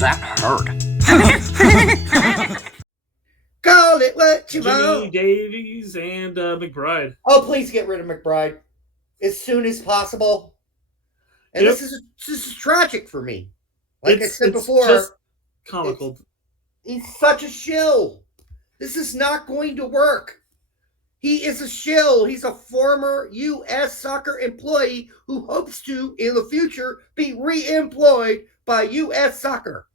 That hurt. Call it what you Jimmy want. Davies and McBride. Oh, please get rid of McBride as soon as possible. And Yep. this is tragic for me. Like I said It's before, just comical. He's such a shill. This is not going to work. He is a shill. He's a former U.S. soccer employee who hopes to, in the future, be re-employed by U.S. soccer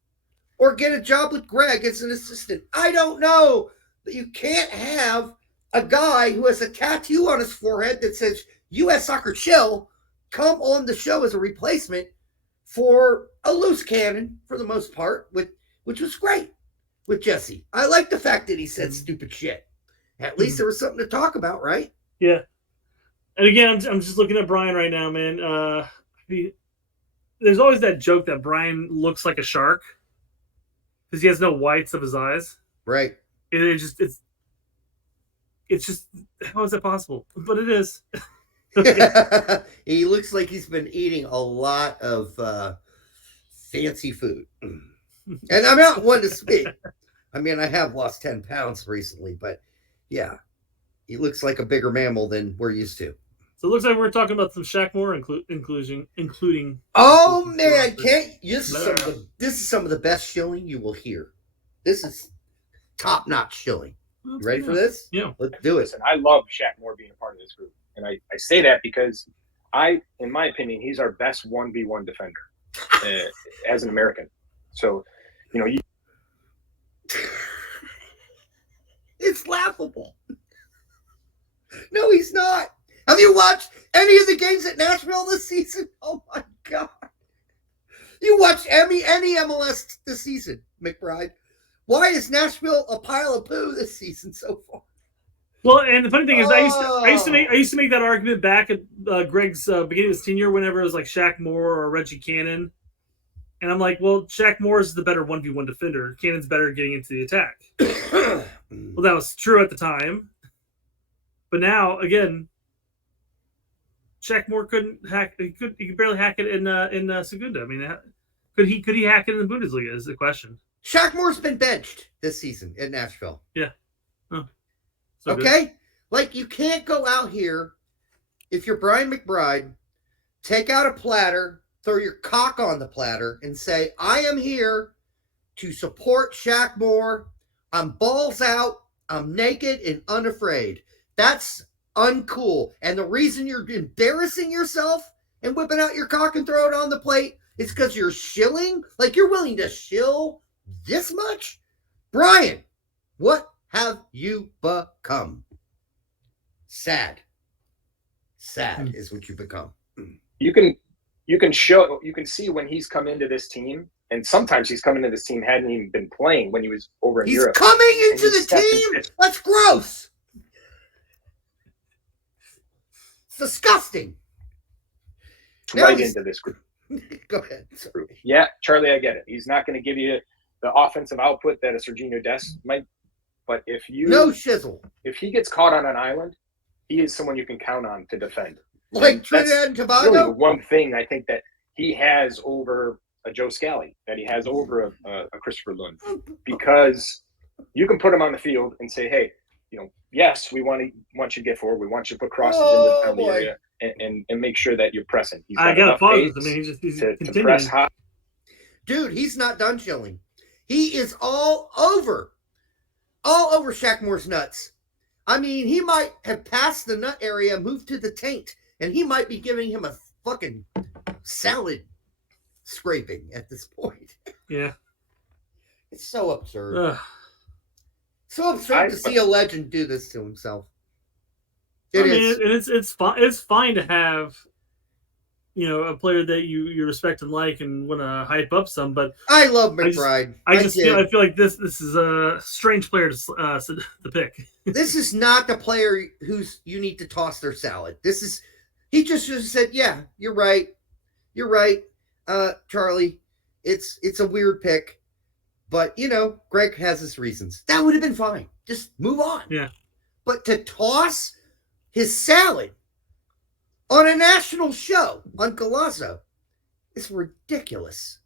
or get a job with Gregg as an assistant. I don't know. But you can't have a guy who has a tattoo on his forehead that says U.S. soccer shill come on the show as a replacement for a loose cannon, for the most part, which was great with Jesse. I like the fact that he said stupid shit. At least there was something to talk about, right? Yeah. And again, I'm just looking at Brian right now, man. There's always that joke that Brian looks like a shark because he has no whites of his eyes. Right. It's just how is that possible? But it is. He looks like he's been eating a lot of fancy food. And I'm not one to speak. I mean, I have lost 10 pounds recently, but yeah, he looks like a bigger mammal than we're used to. So it looks like we're talking about some Shaq Moore including. Oh man, this is some of the best shilling you will hear. This is top-notch shilling. You ready for this? Yeah. Let's do it. Listen, I love Shaq Moore being a part of this group. And I say that because in my opinion, he's our best 1v1 defender as an American. So, it's laughable. No, he's not. Have you watched any of the games at Nashville this season? Oh my God. You watched any MLS this season, McBride. Why is Nashville a pile of poo this season so far? Well, and the funny thing is, I used to make that argument back at Gregg's beginning of his tenure, whenever it was like Shaq Moore or Reggie Cannon, and I'm like, well, Shaq Moore is the better 1v1 defender. Cannon's better at getting into the attack. Well, that was true at the time, but now again, Shaq Moore couldn't hack. He could barely hack it in Segunda. I mean, could he hack it in the Bundesliga? Is the question. Shaq Moore's been benched this season in Nashville. Yeah. Oh. So okay? good. Like, you can't go out here, if you're Brian McBride, take out a platter, throw your cock on the platter, and say, I am here to support Shaq Moore. I'm balls out. I'm naked and unafraid. That's uncool. And the reason you're embarrassing yourself and whipping out your cock and throw it on the plate is because you're shilling? Like, you're willing to shill this much? Brian, what have you become? Sad is what you become. you can see when he's come into this team, and sometimes he's come into this team hadn't even been playing when he was over in Europe. He's coming into the team? That's gross. It's disgusting. Right into this group. Go ahead. Sorry. Yeah, Charlie, I get it. He's not going to give you the offensive output that a Sergiño Dest might. But if he gets caught on an island, he is someone you can count on to defend. Like Trinidad and Tobago? Really the one thing I think that he has over a Joe Scally, that he has over a Christopher Lund. Because you can put him on the field and say, hey, yes, we want you to get forward. We want you to put crosses into the penalty area and make sure that you're pressing. He's got enough pace to press high. Dude, he's not done chilling. He is all over Shaq Moore's nuts. I mean, he might have passed the nut area, moved to the taint, and he might be giving him a fucking salad scraping at this point. Yeah. It's so absurd. So absurd to see a legend do this to himself. It's fine to have, a player that you respect and like and want to hype up some, but I love McBride. I feel like this is a strange player to pick. This is not the player you need to toss their salad. He just said, yeah, you're right, Charlie. It's a weird pick, but Gregg has his reasons. That would have been fine. Just move on. Yeah. But to toss his salad on a national show on Golazo is ridiculous.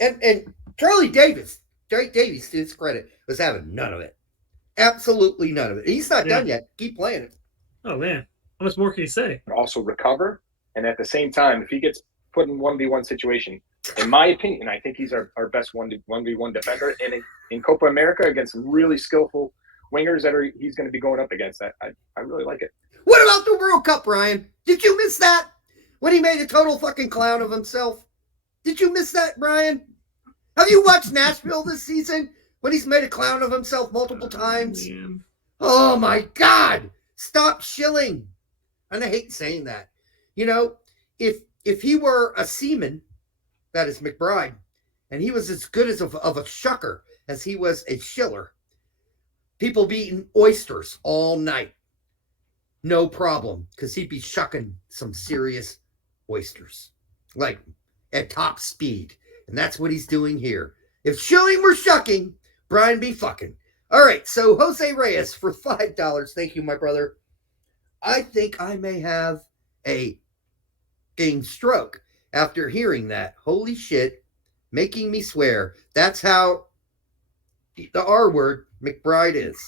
And Charlie Davis, Drake Davies, to his credit, was having none of it. Absolutely none of it. He's not done yet. Keep playing it. Oh man, how much more can you say? Also recover, and at the same time, if he gets put in 1v1 situation, in my opinion, I think he's our best 1v1 defender. And in Copa America against some really skillful wingers he's going to be going up against. I really like it. What about the World Cup, Ryan? Did you miss that? When he made a total fucking clown of himself? Did you miss that, Ryan? Have you watched Nashville this season when he's made a clown of himself multiple times? Man. Oh my God! Stop shilling. And I hate saying that. You know, if he were a seaman, that is McBride, and he was as good as of a shucker as he was a shiller, people be eating oysters all night. No problem, because he'd be shucking some serious oysters, like at top speed. And that's what he's doing here. If shilling were shucking, Brian be fucking. All right, so Jose Reyes for $5. Thank you, my brother. I think I may have a fucking stroke after hearing that. Holy shit, making me swear. That's how the R word, McBride, is.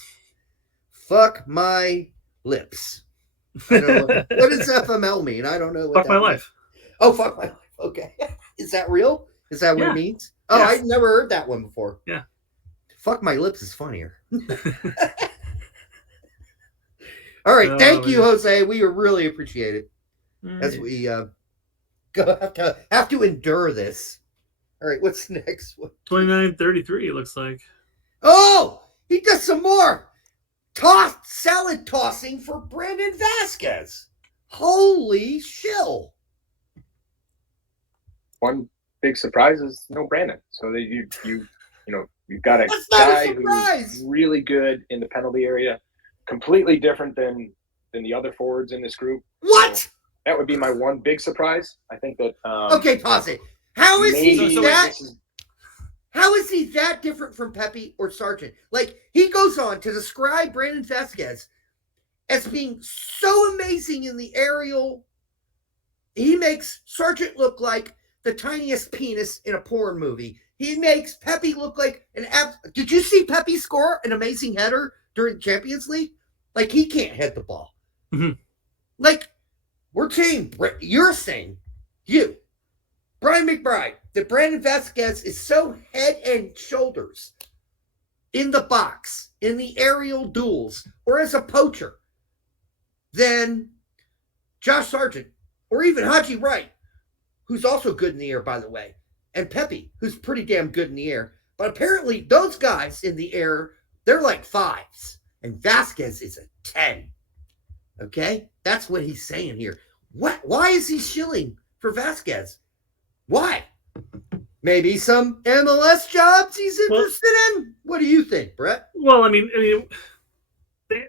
Fuck my lips. I don't know what does FML mean? I don't know what Fuck my means. life. Oh, fuck my life. Okay. Is that real? Is that what it means? Oh, yes. I've never heard that one before. Yeah. Fuck my lips is funnier. All right. Thank you, Jose. We really appreciate it. As we have to endure this. All right. What's next? 29-33, it looks like. Oh, he does some more. Salad tossing for Brandon Vasquez. Holy shill. One big surprise is no Brandon. So that you've got a guy who's really good in the penalty area, completely different than the other forwards in this group. What? So that would be my one big surprise. I think that. Okay, pause it. How is he that? How is he that different from Pepe or Sargent? Like, he goes on to describe Brandon Vasquez as being so amazing in the aerial. He makes Sargent look like the tiniest penis in a porn movie. He makes Pepe look like Did you see Pepe score an amazing header during Champions League? Like, he can't head the ball. Mm-hmm. Like, you're saying, Brian McBride, that Brandon Vasquez is so head and shoulders in the box, in the aerial duels, or as a poacher, than Josh Sargent, or even Haji Wright, who's also good in the air, by the way, and Pepe, who's pretty damn good in the air. But apparently those guys in the air, they're like 5s, and Vasquez is a 10. Okay? That's what he's saying here. Why is he shilling for Vasquez? Why? Maybe some MLS jobs he's interested in? What do you think, Brett? Well, I mean,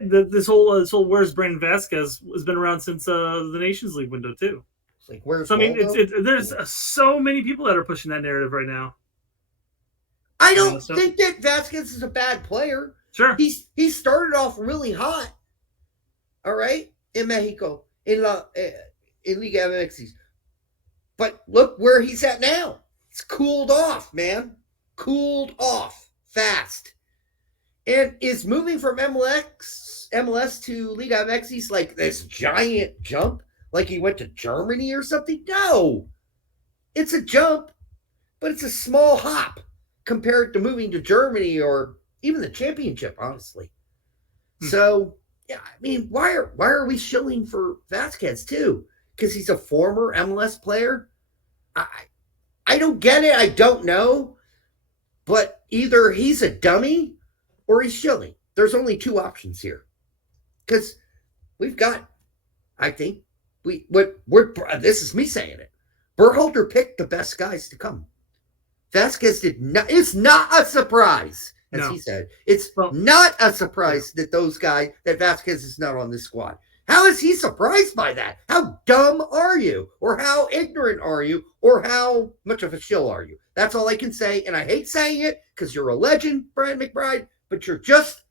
this whole where's Brandon Vasquez has been around since the Nations League window too. It's like, where's so, I mean, there's so many people that are pushing that narrative right now. I don't think that Vasquez is a bad player. Sure. He started off really hot. All right? In Mexico. In Liga MX. But look where he's at now. It's cooled off, man. Cooled off fast. And is moving from MLS to Liga MX like this giant jump? Like he went to Germany or something? No. It's a jump, but it's a small hop compared to moving to Germany or even the championship, honestly. So, yeah, I mean, why are we shilling for Vasquez too? Because he's a former MLS player? I don't get it. I don't know. But either he's a dummy or he's shilling. There's only two options here. Because we've got, I think, this is me saying it. Berhalter picked the best guys to come. Vasquez did not. It's not a surprise, as he said. It's not a surprise that Vasquez is not on this squad. How is he surprised by that? How dumb are you? Or how ignorant are you? Or how much of a shill are you? That's all I can say. And I hate saying it because you're a legend, Brian McBride, but you're just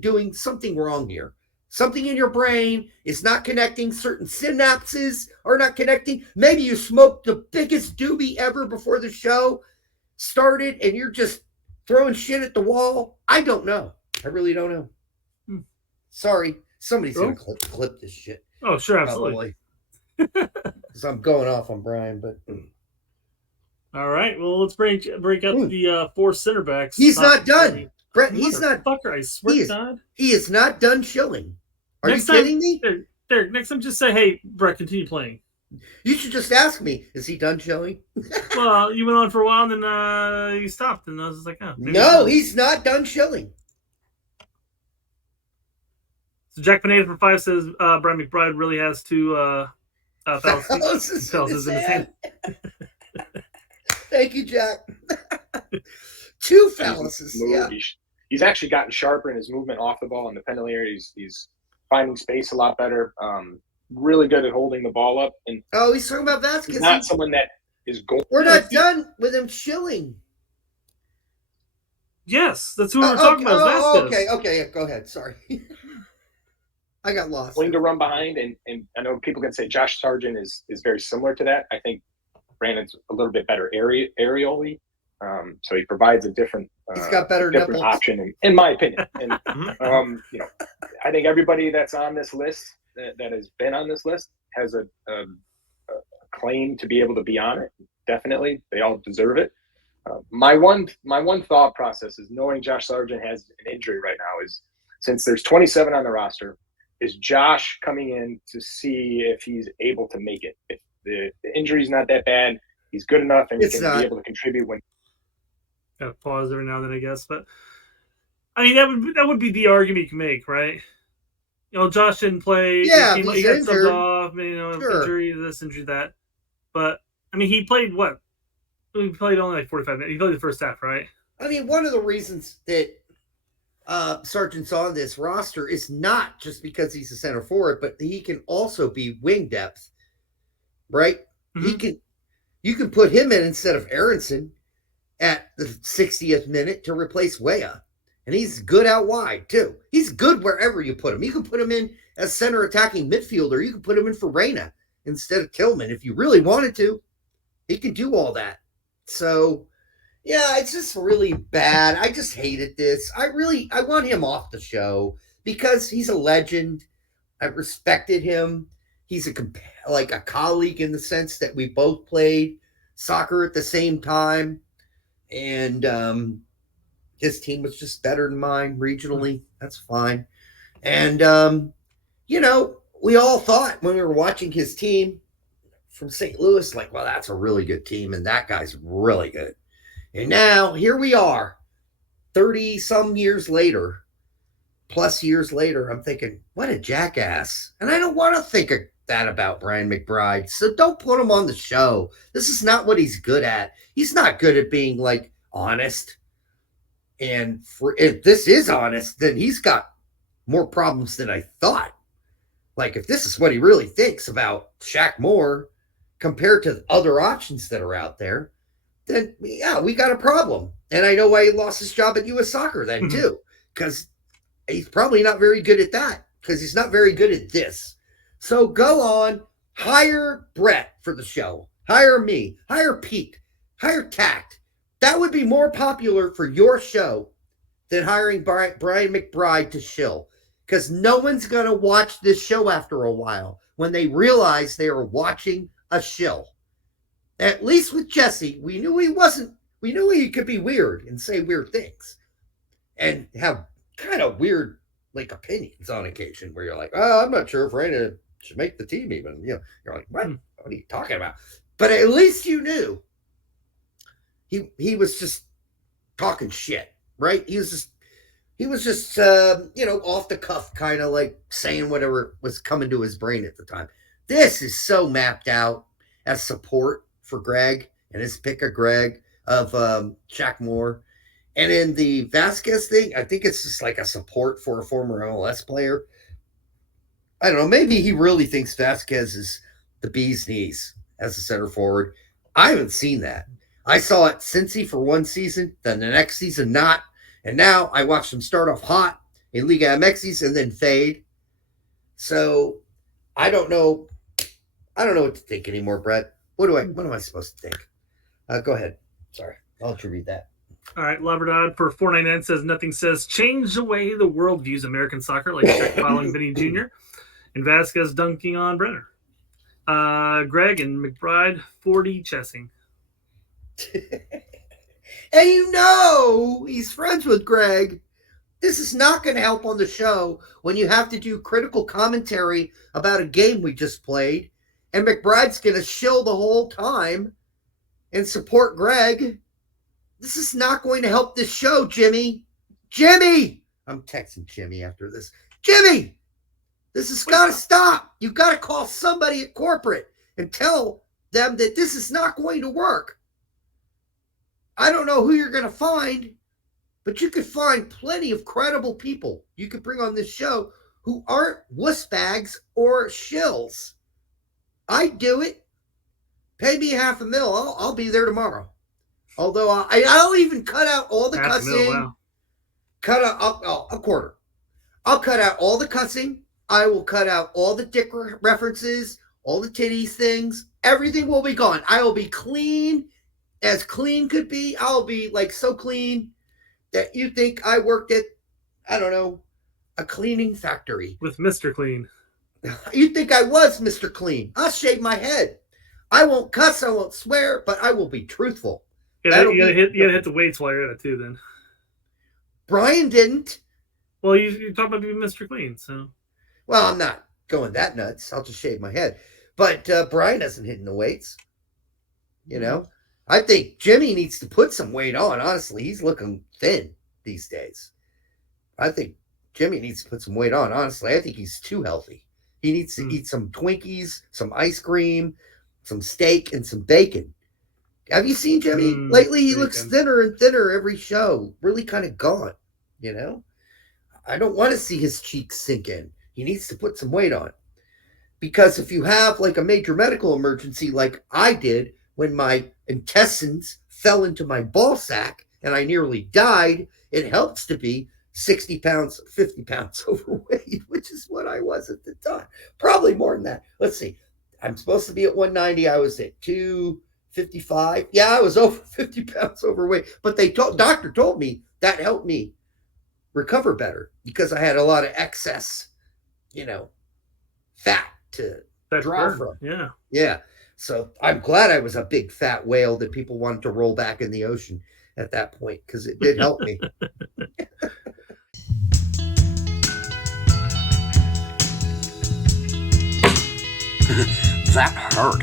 doing something wrong here. Something in your brain is not connecting. Certain synapses are not connecting. Maybe you smoked the biggest doobie ever before the show. started and you're just throwing shit at the wall, I don't know. I really don't know. Sorry, somebody's gonna clip this shit. Oh, sure, absolutely. Because I'm going off on Brian, but all right. Well, let's break out the 4 center backs. He's not done, Brett. He's not. Fucker, I swear to God, he is not done shilling. Are you kidding me? There. Next time, just say, "Hey, Brett, continue playing." You should just ask me, is he done shilling? Well, you went on for a while, and then you stopped, and I was just like, "Oh, no, he's not done shilling." So Jack Pineda for 5 says Brian McBride really has 2 fallacies in his hand. Thank you, Jack. 2 fallacies. Yeah. He's actually gotten sharper in his movement off the ball in the penalty area. He's finding space a lot better. Really good at holding the ball up. And he's talking about Vasquez. He's not someone that is going. We're not done with him shilling. Yes, that's who we were talking about. Okay, yeah, go ahead. Sorry. I got lost. Willing to run behind, and I know people can say Josh Sargent is very similar to that. I think Brandon's a little bit better aerially, so he provides a different. He's got better different option, in my opinion. And I think everybody that's on this list that has been on this list has a claim to be able to be on it. Definitely, they all deserve it. My one thought process is knowing Josh Sargent has an injury right now is since there's 27 on the roster. Is Josh coming in to see if he's able to make it? If the injury's not that bad, he's good enough and he can be able to contribute when. Gotta pause every now and then, I guess. But I mean, that would be the argument you can make, right? You know, Josh didn't play. Yeah, he got subbed off. Injury this, injury that. But I mean, he played what? He played only like 45 minutes. He played the first half, right? I mean, one of the reasons that Sargent's on this roster is not just because he's a center forward, but he can also be wing depth, right? Mm-hmm. You can put him in instead of Aronson at the 60th minute to replace Weah, and he's good out wide too. He's good wherever you put him. You can put him in as center attacking midfielder. You can put him in for Reyna instead of Tillman if you really wanted to. He can do all that. So. Yeah, it's just really bad. I just hated this. I want him off the show because he's a legend. I respected him. He's a colleague in the sense that we both played soccer at the same time. And his team was just better than mine regionally. That's fine. And, we all thought when we were watching his team from St. Louis, like, well, that's a really good team. And that guy's really good. And now here we are, 30-some years later, plus years later, I'm thinking, what a jackass. And I don't want to think of that about Brian McBride. So don't put him on the show. This is not what he's good at. He's not good at being like honest. And if this is honest, then he's got more problems than I thought. Like if this is what he really thinks about Shaq Moore compared to other options that are out there, then, yeah, we got a problem. And I know why he lost his job at U.S. Soccer then, too, because he's probably not very good at that because he's not very good at this. So go on, hire Brett for the show. Hire me. Hire Pete. Hire Tact. That would be more popular for your show than hiring Brian McBride to shill because no one's going to watch this show after a while when they realize they are watching a shill. At least with Jesse, we knew he could be weird and say weird things and have kind of weird opinions on occasion where you're like, oh, I'm not sure if Reyna should make the team even. You're like, what are you talking about? But at least you knew he was just talking shit, right? He was just off the cuff, kind of like saying whatever was coming to his brain at the time. This is so mapped out as support for Gregg and his pick of Gregg of Shaq Moore. And in the Vasquez thing, I think it's just like a support for a former MLS player. I don't know. Maybe he really thinks Vasquez is the bee's knees as a center forward. I haven't seen that. I saw it Cincy for one season, then the next season not. And now I watched him start off hot in Liga MX and then fade. So I don't know. I don't know what to think anymore, Brett. What am I supposed to think? Go ahead. Sorry. I'll attribute that. All right, Labrador for 499 says nothing says change the way the world views American soccer like Shaq fouling Vinny Jr. and Vasquez dunking on Brenner. Gregg and McBride 40 chessing. And you know he's friends with Gregg. This is not going to help on the show when you have to do critical commentary about a game we just played, and McBride's going to shill the whole time and support Gregg. This is not going to help this show, Jimmy. Jimmy! I'm texting Jimmy after this. Jimmy! This has got to stop. You've got to call somebody at corporate and tell them that this is not going to work. I don't know who you're going to find, but you could find plenty of credible people you could bring on this show who aren't wuss bags or shills. I'd do it. Pay me $500,000. I'll be there tomorrow. Although I'll even cut out all the cussing. Wow. Cut out a quarter. I'll cut out all the cussing. I will cut out all the dick references, all the titties things. Everything will be gone. I will be clean as clean could be. I'll be like so clean that you think I worked at, I don't know, a cleaning factory. With Mr. Clean. You think I was Mr. Clean. I'll shave my head. I won't cuss. I won't swear, but I will be truthful. You gotta hit the weights while you're at it too, then. Brian didn't. Well, you're talking about being Mr. Clean, so. Well, I'm not going that nuts. I'll just shave my head. But Brian hasn't hit the weights. You know? I think Jimmy needs to put some weight on, honestly. He's looking thin these days. I think Jimmy needs to put some weight on, honestly. I think he's too healthy. He needs to eat some Twinkies, some ice cream, some steak, and some bacon. Have you seen Jimmy? Lately, he looks thinner and thinner every show. Really kind of gaunt, you know? I don't want to see his cheeks sink in. He needs to put some weight on. Because if you have like a major medical emergency like I did when my intestines fell into my ball sack and I nearly died, it helps to be 60 pounds, 50 pounds overweight, which is what I was at the time. Probably more than that. Let's see. I'm supposed to be at 190. I was at 255. Yeah, I was over 50 pounds overweight. But doctor told me that helped me recover better because I had a lot of excess, fat to draw from. Yeah. Yeah. So I'm glad I was a big fat whale that people wanted to roll back in the ocean at that point because it did help me. That hurt.